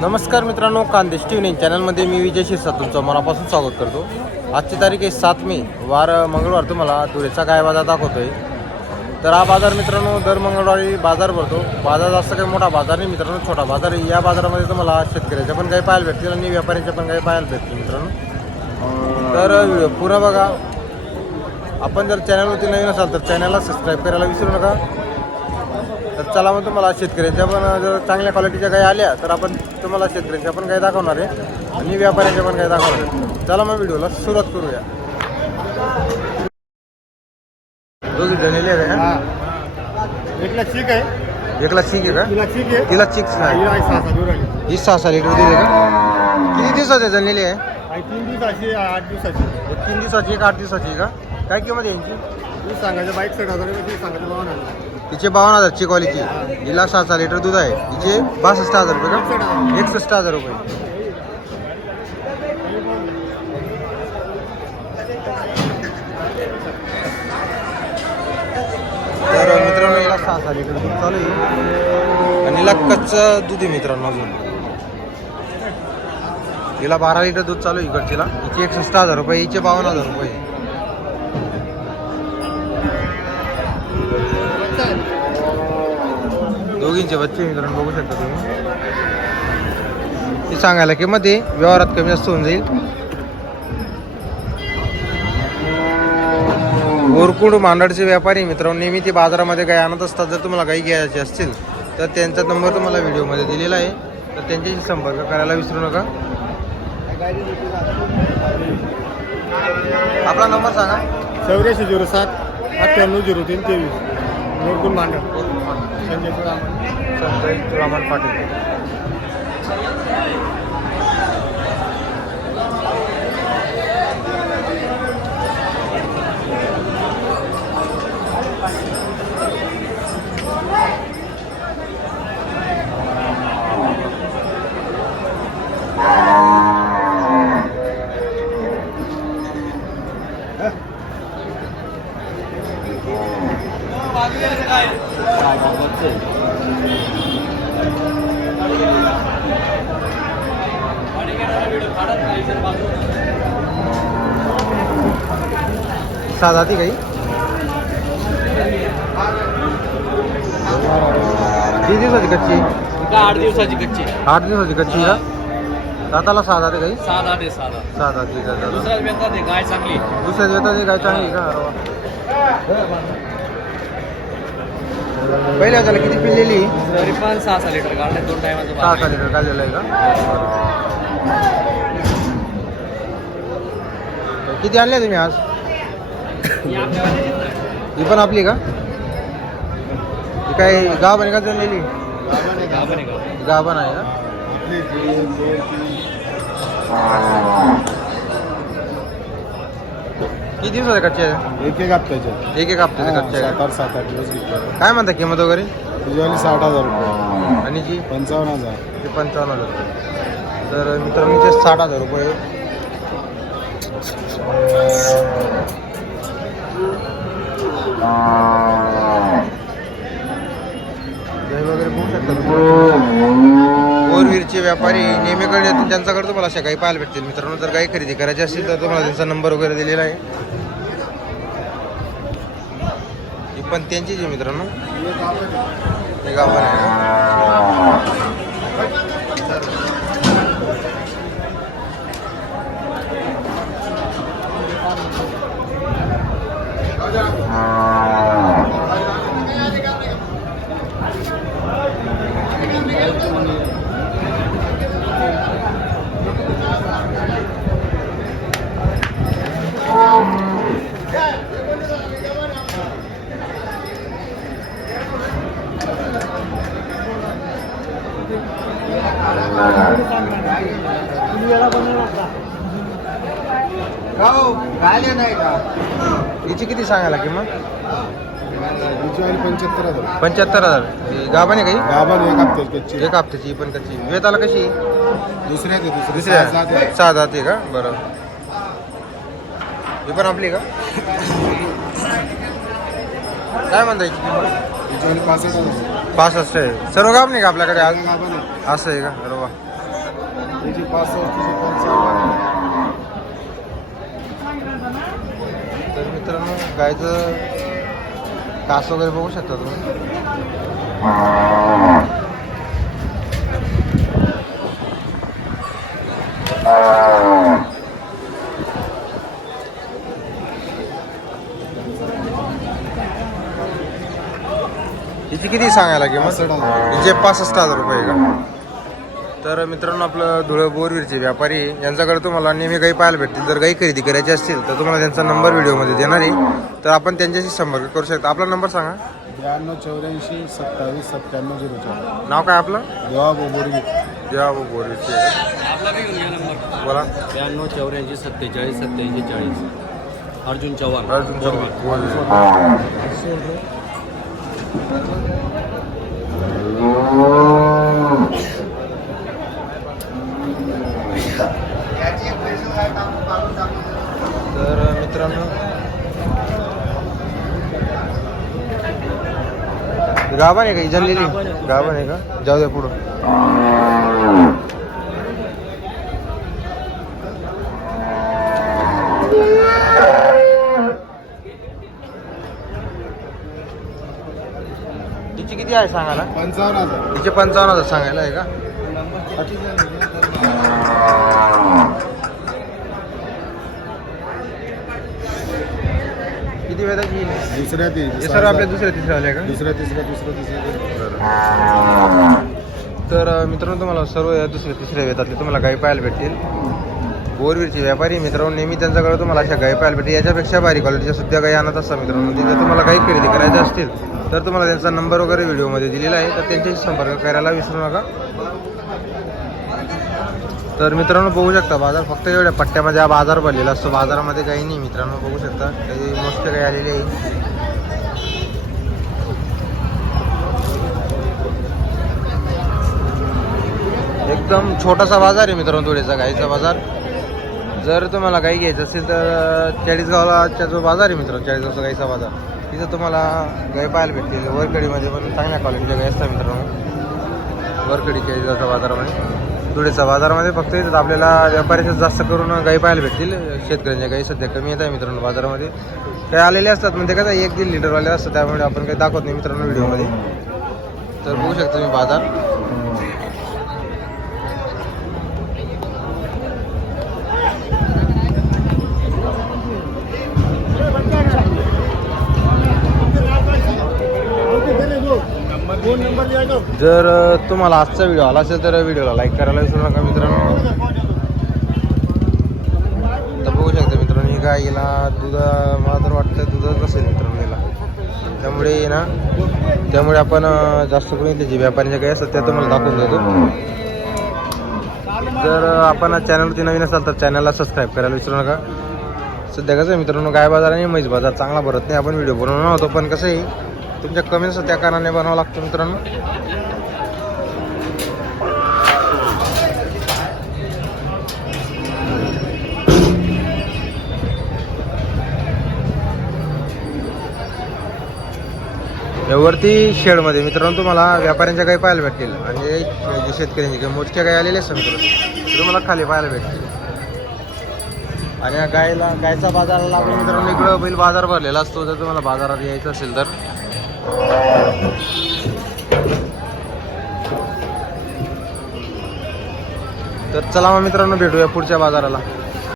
नमस्कार मित्रांनो कांदेश टी चॅनलमध्ये मी विजय शिरसा तुमचं मनापासून स्वागत करतो. आजची तारीख आहे सात मे वार मंगळवार तुम्हाला धुळेचा गाय बाजार दाखवतोय. तर हा बाजार मित्रांनो दर मंगळवारी बाजार भरतो. बाजार जास्त काही मोठा बाजार नाही मित्रांनो छोटा बाजार आहे. या बाजारामध्ये तुम्हाला शेतकऱ्याच्या पण काही पाहायला भेटतील आणि व्यापाऱ्यांच्या पण काही पाहायला भेटतील मित्रांनो. तर व्हिडिओ पुन्हा बघा. आपण जर चॅनलवरती नवीन असाल तर चॅनलला सबस्क्राईब करायला विसरू नका. तर चला मग तुम्हाला शेतकऱ्यांच्या पण जर चांगल्या क्वालिटीच्या गाय आल्या तर आपण तुम्हाला शेतकऱ्यांच्या पण गाय दाखवणार आहे. आणि व्यापाऱ्यांच्या पण गाय दाखवणार आहे. चला मग व्हिडिओला सुरुवात करूया. दोघी जणेली आहे का एकला ठीक आहे. एकला चीक आहे का? तिला ठीक आहे. तिला आहे. ही सहा सहा लिटर दिली का? किती दिवसाची जणलेली आहे तीन दिवसाची आठ दिवसाची. एक तीन दिवसाची एक आठ दिवसाची का? काय किंमत यांची? सांगायचं बाईक साठ हजार सांगायचं हजार तिचे बावन्न हजारची क्वालिटी हिला सहा सहा लिटर दूध आहे. तिचे बासष्ट हजार रुपये का? एकसष्ट हजार रुपये. तर मित्रांनो हिला सहा सहा लिटर दूध चालू आहे. आणि हिला कच्चं दूध आहे मित्रांनो अजून. हिला बारा लिटर दूध चालू आहे इकडचीला. हिचे एकसष्ट हजार रुपये हिचे बावन्न हजार रुपये. दोघींचे बच्चे मित्रांनो बघू शकता तुम्ही. ती सांगायला किंमत आहे व्यवहारात कमी जास्त होऊन जाईल. गोरकुड मांडळचे व्यापारी मित्रांनो नेहमी ते बाजारामध्ये गाय आणत असतात. जर तुम्हाला गाई घ्यायचे असतील तर त्यांचा नंबर तुम्हाला व्हिडिओमध्ये दिलेला आहे. तर त्यांच्याशी संपर्क करायला विसरू नका. आपला नंबर सांगा. चौऱ्याऐंशी झिरो सात अठ्ठ्याण्णव झिरो तीन तेवीस. मोरगुल मांडळ. संजय तुळामन. संजय तुळामन पाटील. साधा ती काही किती दिवसाची कच्ची? आठ दिवसाची कच्ची। आठ दिवसाची कच्ची का दाताला साधा ते काही सात आठ आहे सात आठ ती दादा आहे गाय चांगली दुसऱ्या दिवसाची काय चांगली का अरे वा. पहिल्या त्याला किती पिल्लेली तरी पण सहा सहा लिटर काढले दोन टायमाचं सहा सहा लिटर आहे का किती आणले तुम्ही आज? ही पण आपली का? ही काय गाव पण का जणलेली गाभण आहे का? किती दिवसाच्या कच्चे आहे? एक एक हप्त्याचे. एक एक हप्त्याच्या कच्चे सात आहे आठ सात आठ दिवस घेतले. काय म्हणता किंमत वगैरे? तुझ्यावाली साठ हजार रुपये. आणि जी? पंचावन्न हजार. ते पंचावन्न हजार रुपये. तर मित्रांनो इथे साठ हजार रुपये. गाई व्यापारी नेहमीकडे येतील त्यांच्याकडे तुम्हाला अशा गाई पाहायला भेटतील. मित्रांनो जर गाई खरेदी करायची असेल तर तुम्हाला त्यांचा नंबर वगैरे दिलेला आहे. पण त्यांचीच आहे मित्रांनो. हे? गावाला आहे हिची किती सांगायला किंमत तुझ्यावाली पंच्याहत्तर हजार. पंच्याहत्तर हजार. ही आहे काही गाभण एक हप्त्याची कच्ची. एक हप्त्याची पण कच्ची. वेताला कशी? दुसऱ्या ते दुसऱ्या. दुसऱ्या. सहा सात आहे. सहा जाते का? बरं. ही पण आपली का? काय म्हणता याची किंमत? पासष्ट हजार. पासष्ट आहे. सर्व नाही का आपल्याकडे? आज गाभण आहे. असं आहे का? अरे वा. त्याची पासष्ट त्याची पंचावन्न तर मित्रांनो गायचं कास वगैरे बघू शकता तुम्ही. हिची किती सांगायला लागेल मग? जे पासष्ट हजार रुपये का? तर मित्रांनो आपलं धुळं बोरवीरचे व्यापारी. यांच्याकडे तुम्हाला नेहमी काही पाहायला भेटतील. जर काही खरेदी करायची असतील तर तुम्हाला त्यांचा नंबर व्हिडिओमध्ये देणार आहे. तर आपण त्यांच्याशी संपर्क करू शकता. आपला नंबर सांगा. ब्याण्णव चौऱ्याऐंशी सत्तावीस सत्त्याण्णव झिरो चार. नाव काय आपलं? देवा बोबोरगी जेव्हा बोरवीरचे. बोला. ब्याण्णव चौऱ्याऐंशी सत्तेचाळीस सत्याऐंशी चाळीस. अर्जुन चव्हाण. अर्जुन चव्हाण. गाभण आहे का? ही जनलेली गाभण आहे का? जाऊ द्या पुढं. तिची किती आहे सांगायला? पंचावन्न हजार. तिचे पंचावन्न हजार सांगायला आहे का किती वेळाची दुसऱ्या ती हे सर्व आपल्या दुसऱ्या तिसऱ्या आले का? दुसऱ्या तिसऱ्या दुसऱ्या तिसऱ्या तर अ, मित्रांनो तुम्हाला सर्व या दुसऱ्या तिसऱ्या वेतातले तुम्हाला गाई पाहायला भेटतील. बोरवीरचे व्यापारी मित्रांनो नेहमी त्यांच्याकडे तुम्हाला अशा गाई पाहायला भेटतील. याच्यापेक्षा भारी क्वालिटीच्या सुद्धा गाई आणत असतात मित्रांनो. तिथे तुम्हाला काही खरेदी करायच्या असतील तर तुम्हाला त्यांचा नंबर वगैरे व्हिडिओमध्ये दिलेला आहे. तर त्यांच्याशी संपर्क करायला विसरू नका. तर मित्रांनो बघू शकता बाजार फक्त एवढ्या पट्ट्यामध्ये हा बाजार भरलेला असतो. बाजारामध्ये काही नाही मित्रांनो बघू शकता. काही मस्त काही आलेली आहे. एकदम छोटासा बाजार आहे मित्रांनो धुळेचा गाईचा बाजार. जर तुम्हाला गाई घ्यायचं असेल तर चाळीसगावलाचा जो बाजार आहे मित्रांनो चाळीसगावचा गाईचा बाजार तिथं तुम्हाला गाय पाहायला भेटतील. वरकडीमध्ये पण चांगल्या क्वालिटीच्या गाय असतात मित्रांनो. वरकडी चाळीसगावच्या बाजारामध्ये. धुळेचा बाजारामध्ये फक्त इथं आपल्याला व्यापाऱ्याच्या जास्त करून गाई पाहायला भेटतील. शेतकऱ्यांच्या गाई सध्या कमी येत आहे मित्रांनो बाजारामध्ये. काही आलेले असतात म्हणजे कसं एक दीड लिटरवाले असतात त्यामुळे आपण काही दाखवत नाही मित्रांनो व्हिडिओमध्ये. तर बघू शकता मी बाजार. दोन जर तुम्हाला आजचा व्हिडिओ आला असेल तर व्हिडिओला लाईक करायला विसरू नका मित्रांनो. तर बघू शकता मित्रांनो ही गाईला दूध मला तर वाटतं दुधच नसेल मित्रांनो हिला. त्यामुळे ना त्यामुळे आपण जास्त करून त्याची जे व्यापाऱ्यांच्या काही असतात त्या तुम्हाला दाखवून देतो. जर आपण चॅनलवरती नवीन असाल तर चॅनलला सबस्क्राईब करायला विसरू नका. सध्या कसं आहे मित्रांनो गाय बाजार आणि म्हैस बाजार चांगला भरत नाही. आपण व्हिडिओ बनवणार होतो पण कसं आहे तुमच्या कमेंट्स त्या कारणाने बनवावं लागतं मित्रांनो. यावरती शेडमध्ये मित्रांनो तुम्हाला व्यापाऱ्यांच्या काही पाहायला भेटतील आणि जे शेतकऱ्यांची काही मोजक्या गाय आलेल्या असतात मित्रांनो तुम्हाला खाली पाहायला भेटतील. आणि गायला गायचा बाजाराला लागला मित्रांनो इकडं बैल बाजार भरलेला असतो जर तुम्हाला बाजारात यायचं असेल तर. तर चला मग मित्रांनो भेटूया पुढच्या बाजाराला.